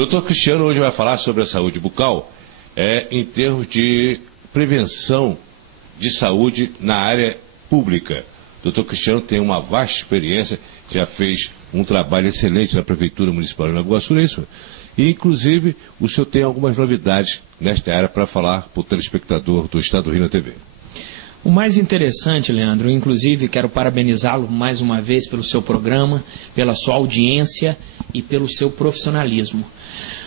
Doutor Cristiano hoje vai falar sobre a saúde bucal em termos de prevenção de saúde na área pública. Doutor Cristiano tem uma vasta experiência, já fez um trabalho excelente na Prefeitura Municipal de Nova Iguaçu, é isso? E, inclusive, o senhor tem algumas novidades nesta área para falar para o telespectador do Estado do Rio na TV. O mais interessante, Leandro, inclusive quero parabenizá-lo mais uma vez pelo seu programa, pela sua audiência e pelo seu profissionalismo.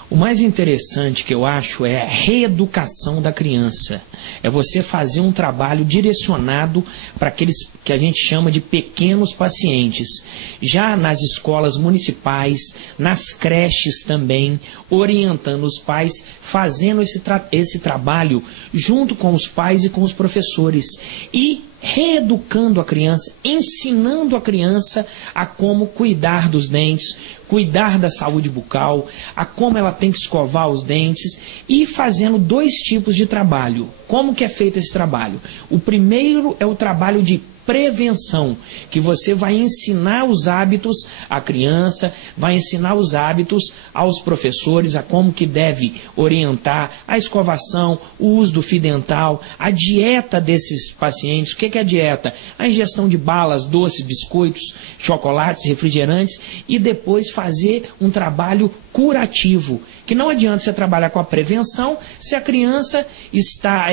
O mais interessante que eu acho é a reeducação da criança. É você fazer um trabalho direcionado para aqueles que a gente chama de pequenos pacientes. Já nas escolas municipais, nas creches também, orientando os pais, fazendo esse trabalho junto com os pais e com os professores. E reeducando a criança, ensinando a criança a como cuidar dos dentes, cuidar da saúde bucal, a como ela tem que escovar os dentes e fazendo dois tipos de trabalho. Como que é feito esse trabalho? O primeiro é o trabalho de prevenção, que você vai ensinar os hábitos à criança, vai ensinar os hábitos aos professores, a como que deve orientar a escovação, o uso do fio dental, a dieta desses pacientes. O que é a dieta? A ingestão de balas, doces, biscoitos, chocolates, refrigerantes e depois fazer um trabalho curativo, que não adianta você trabalhar com a prevenção se a criança está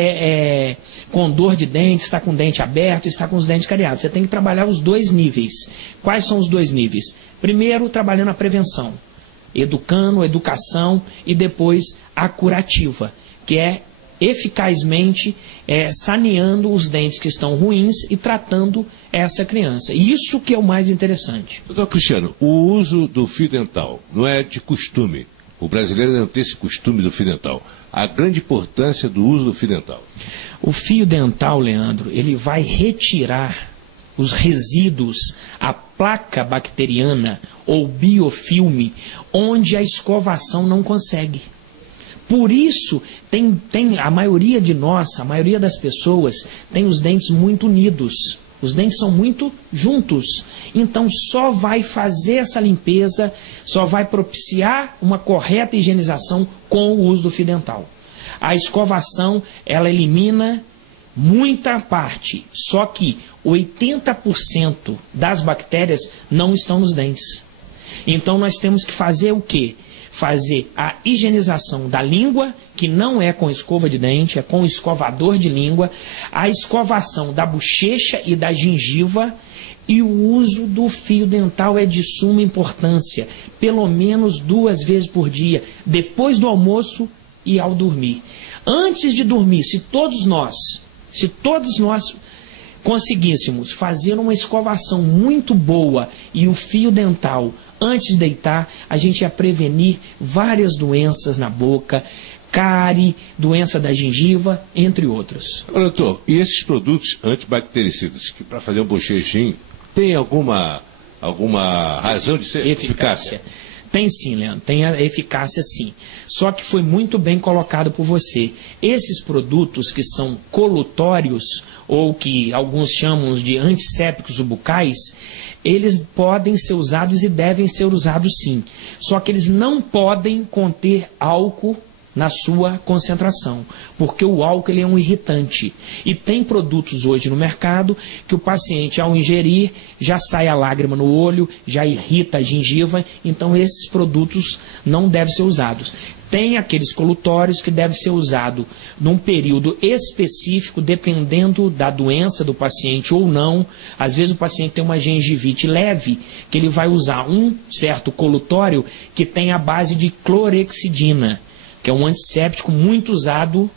com dor de dente, está com o dente aberto, está com os dentes cariados. Você tem que trabalhar os dois níveis. Quais são os dois níveis? Primeiro, trabalhando a prevenção, educando, educação, e depois a curativa, que é eficazmente saneando os dentes que estão ruins e tratando essa criança. Isso que é o mais interessante. Doutor Cristiano, o uso do fio dental não é de costume. O brasileiro não tem esse costume do fio dental. A grande importância do uso do fio dental. O fio dental, Leandro, ele vai retirar os resíduos, a placa bacteriana ou biofilme, onde a escovação não consegue. Por isso, a maioria de nós, a maioria das pessoas, tem os dentes muito unidos. Os dentes são muito juntos. Então, só vai fazer essa limpeza, só vai propiciar uma correta higienização com o uso do fio dental. A escovação, ela elimina muita parte, só que 80% das bactérias não estão nos dentes. Então, nós temos que fazer o quê? Fazer a higienização da língua, que não é com escova de dente, é com escovador de língua, a escovação da bochecha e da gengiva, e o uso do fio dental é de suma importância, pelo menos 2 vezes por dia, depois do almoço e ao dormir. Antes de dormir, se todos nós conseguíssemos fazer uma escovação muito boa e o fio dental antes de deitar, a gente ia prevenir várias doenças na boca, cárie, doença da gengiva, entre outras. Agora, doutor, e esses produtos antibactericidas, que para fazer um bochechinho, tem alguma razão de ser eficácia? Tem sim, Leandro, tem a eficácia sim. Só que foi muito bem colocado por você. Esses produtos que são colutórios, ou que alguns chamam de antissépticos bucais, eles podem ser usados e devem ser usados sim. Só que eles não podem conter álcool na sua concentração, porque o álcool ele é um irritante. E tem produtos hoje no mercado que o paciente, ao ingerir, já sai a lágrima no olho, já irrita a gengiva, então esses produtos não devem ser usados. Tem aqueles colutórios que devem ser usados num período específico, dependendo da doença do paciente ou não. Às vezes o paciente tem uma gengivite leve, que ele vai usar um certo colutório que tem a base de clorexidina, que é um antisséptico muito usado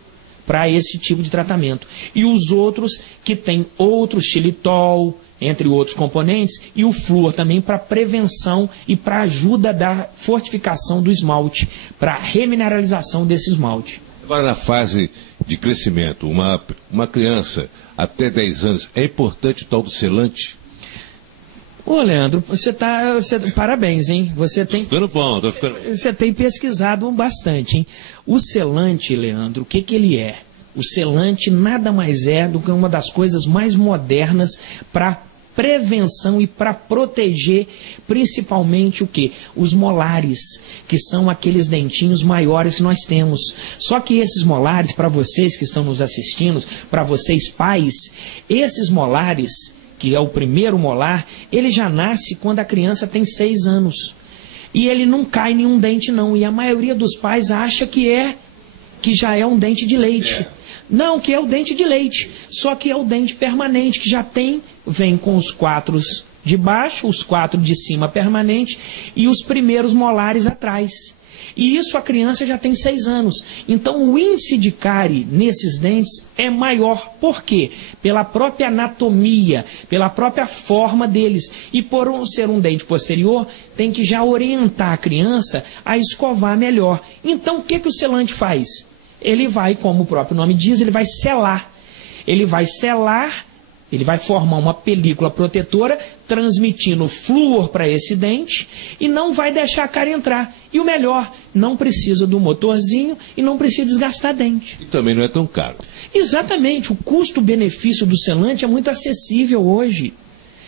para esse tipo de tratamento. E os outros que tem outros xilitol, entre outros componentes, e o flúor também para prevenção e para ajuda da fortificação do esmalte, para remineralização desse esmalte. Agora, na fase de crescimento, uma criança até 10 anos, é importante o tal do selante? Ô, Leandro, parabéns, hein? Você tem pesquisado bastante, hein? O selante, Leandro, o que ele é? O selante nada mais é do que uma das coisas mais modernas para prevenção e para proteger principalmente o quê? Os molares, que são aqueles dentinhos maiores que nós temos. Só que esses molares, para vocês que estão nos assistindo, para vocês pais, esses molares, que é o primeiro molar, ele já nasce quando a criança tem 6 anos. E ele não cai nenhum dente não. E a maioria dos pais acha que já é um dente de leite. Não, que é o dente de leite. Só que é o dente permanente, que já vem com os 4 de baixo, os 4 de cima permanente e os primeiros molares atrás. E isso a criança já tem 6 anos. Então o índice de cárie nesses dentes é maior. Por quê? Pela própria anatomia, pela própria forma deles. E por ser um dente posterior, tem que já orientar a criança a escovar melhor. Então o que o selante faz? Ele vai, como o próprio nome diz, ele vai selar. Ele vai selar, ele vai formar uma película protetora, transmitindo flúor para esse dente e não vai deixar a cárie entrar. E o melhor, não precisa do motorzinho e não precisa desgastar dente. E também não é tão caro. Exatamente, o custo-benefício do selante é muito acessível hoje.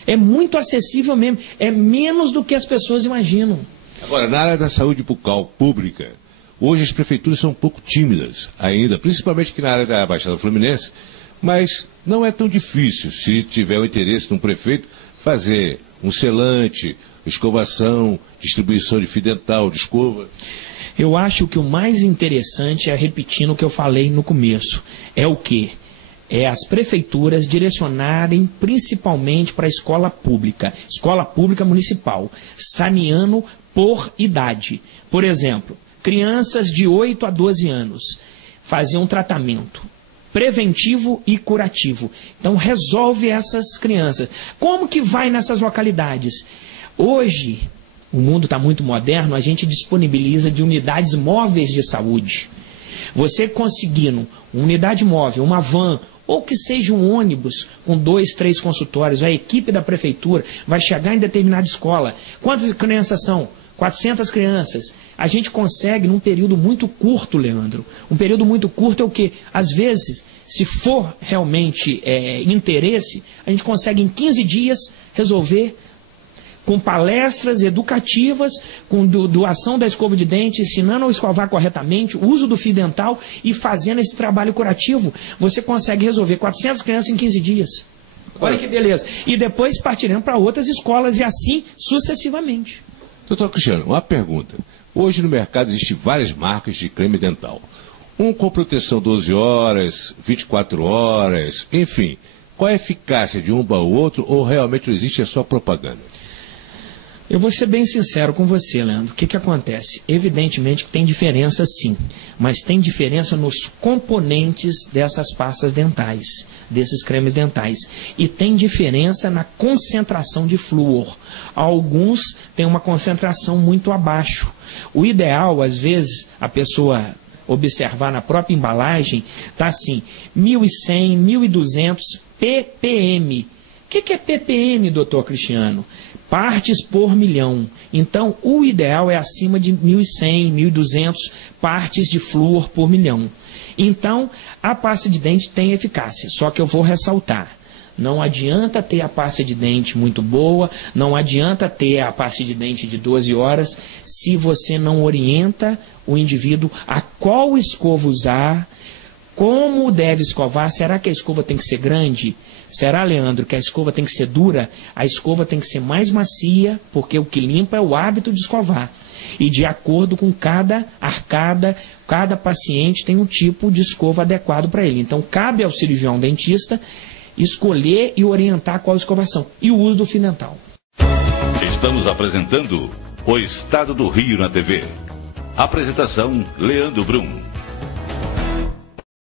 É muito acessível mesmo, é menos do que as pessoas imaginam. Agora, na área da saúde bucal pública, hoje as prefeituras são um pouco tímidas ainda, principalmente aqui na área da Baixada Fluminense, mas não é tão difícil, se tiver o interesse de um prefeito, fazer um selante, escovação, distribuição de fio dental, de escova. Eu acho que o mais interessante é, repetindo o que eu falei no começo, é o quê? É as prefeituras direcionarem principalmente para a escola pública municipal, saneando por idade. Por exemplo, crianças de 8 a 12 anos faziam um tratamento preventivo e curativo. Então resolve essas crianças. Como que vai nessas localidades? Hoje, o mundo está muito moderno, a gente disponibiliza de unidades móveis de saúde. Você conseguindo uma unidade móvel, uma van, ou que seja um ônibus com 2, 3 consultórios, a equipe da prefeitura vai chegar em determinada escola. Quantas crianças são? 400 crianças. A gente consegue num período muito curto, Leandro. Um período muito curto é o quê? Às vezes, se for realmente interesse, a gente consegue em 15 dias resolver com palestras educativas, com doação da escova de dente, ensinando a escovar corretamente, o uso do fio dental e fazendo esse trabalho curativo. Você consegue resolver 400 crianças em 15 dias. Olha que beleza. E depois partiremos para outras escolas e assim sucessivamente. Doutor Cristiano, uma pergunta. Hoje no mercado existem várias marcas de creme dental. Um com proteção 12 horas, 24 horas, enfim. Qual a eficácia de um para o outro ou realmente não existe, é só propaganda? Eu vou ser bem sincero com você, Leandro. O que acontece? Evidentemente que tem diferença sim, mas tem diferença nos componentes dessas pastas dentais, desses cremes dentais. E tem diferença na concentração de flúor. Alguns têm uma concentração muito abaixo. O ideal, às vezes, a pessoa observar na própria embalagem, está assim, 1.100, 1.200 ppm. O que é ppm, doutor Cristiano? Partes por milhão. Então, o ideal é acima de 1.100, 1.200 partes de flúor por milhão. Então, a pasta de dente tem eficácia, só que eu vou ressaltar. Não adianta ter a pasta de dente muito boa, não adianta ter a pasta de dente de 12 horas, se você não orienta o indivíduo a qual escova usar, como deve escovar. Será que a escova tem que ser grande? Será, Leandro, que a escova tem que ser dura? A escova tem que ser mais macia, porque o que limpa é o hábito de escovar. E de acordo com cada arcada, cada paciente tem um tipo de escova adequado para ele. Então, cabe ao cirurgião dentista escolher e orientar qual escovação. E o uso do fio dental. Estamos apresentando O Estado do Rio na TV. Apresentação, Leandro Brum.